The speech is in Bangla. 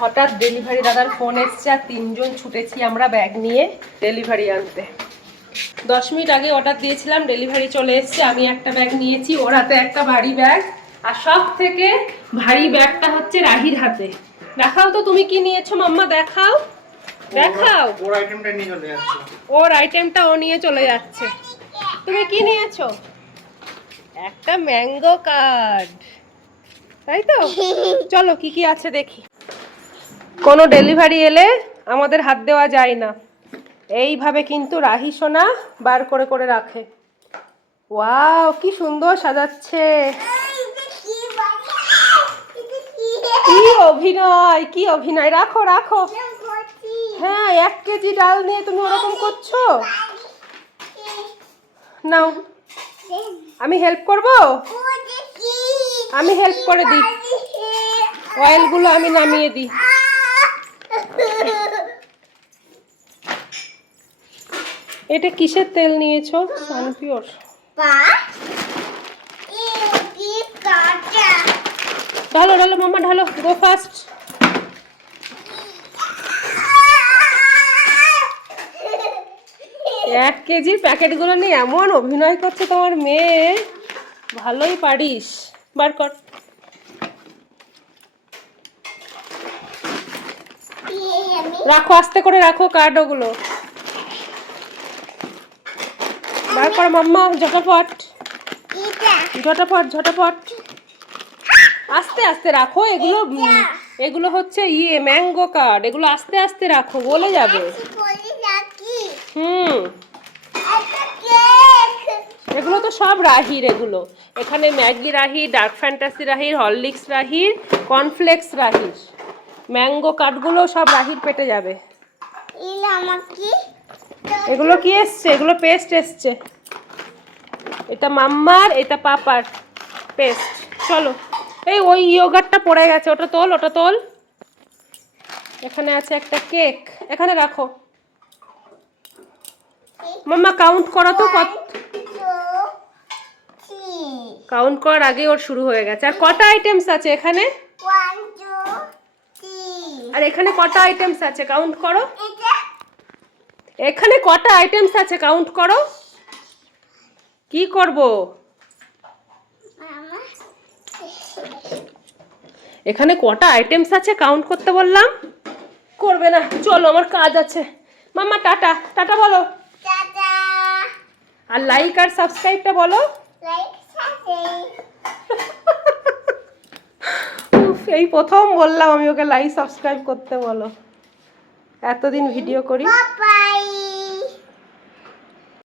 হঠাৎ ডেলিভারি দাদার ফোন এসছে আর 3 জন ছুটেছি আমরা ব্যাগ নিয়ে ডেলিভারি আনতে। 10 মিনিট আগে অর্ডার দিয়েছিলাম, ডেলিভারি চলে এসছে। আমি একটা ব্যাগ নিয়েছি, ওর হাতে একটা ভারী ব্যাগ, আর সব থেকে ভারী ব্যাগটা হচ্ছে রাহির হাতে। দেখাও তো তুমি কি নিয়েছো মাম্মা, দেখাও দেখাও। ওর আইটেমটা নিয়ে চলে যাচ্ছে। ওর আইটেমটা ও নিয়ে চলে যাচ্ছে। তুমি কি নিয়েছো? একটা ম্যাঙ্গো কার্ড, তাই তো? চলো কি কি আছে দেখি। কোনো ডেলিভারি এলে আমাদের হাত দেওয়া যায় না, এইভাবে কিন্তু রাহি সোনা বার করে করে রাখে। ওয়াও কি সুন্দর সাজাচ্ছে, কি অভিনয়, কি অভিনয়। রাখো রাখো। হ্যাঁ 1 কেজি ডাল নিয়ে তুমি ওরকম করছো। নাও আমি হেল্প করব, আমি হেল্প করে দিই। অয়েলগুলো আমি নামিয়ে দিই। এটা কিসের তেল নিয়েছো? সানপিওর। ঢালো ঢালো মাম্মা ঢালো, গো ফাস্ট। এক কেজির প্যাকেটগুলো নিয়ে এমন অভিনয় করছে তোমার মেয়ে, ভালোই পারিস। বার কর। রাখো আস্তে করে রাখো কার্ড, ওগুলো বার কর মাম্মা, ঝটাফট ঝটাফট ঝটাফট। আস্তে আস্তে রাখো এগুলো, এগুলো হচ্ছে ম্যাঙ্গো কার্ড, এগুলো আস্তে আস্তে রাখো, বলে যাবে। এগুলো তো সব রাহির, এগুলো এখানে ম্যাগি রাহি, ডার্ক ফ্যান্টাসি রাহির, হরলিক্স রাহির, কর্নফ্লেক্স রাহির। ম্যাঙ্গো কার্ডগুলো সব রাহির পেটে যাবে। এগুলো কি এসছে? এগুলো পেস্ট এসছে। এটা মাম্মার, এটা পাপার পেস্ট। চলো এই ওই ইয়োগার্টটা পড়ে গেছে, ওটা তোল, ওটা তোল। এখানে আছে একটা কেক, এখানে রাখো। মাম্মা কাউন্ট করো তো, কত কাউন্ট করার আগে ওর শুরু হয়ে গেছে। আর কটা আইটেমস আছে এখানে? 1 2 3। আর এখানে কটা আইটেমস আছে কাউন্ট করো। এখানে কটা আইটেমস আছে কাউন্ট করো। কি করব? এখানে কটা আইটেমস আছে কাউন্ট করতে বললাম, করবে না। চলো আমার কাজ আছে। মাম্মা টাটা, টাটা বলো। টাটা। আর লাইক আর সাবস্ক্রাইবটা বলো। Like subscribe. এই প্রথম বললাম আমি ওকে লাইক সাবস্ক্রাইব করতে, বলো। এতদিন ভিডিও করি। Bye bye.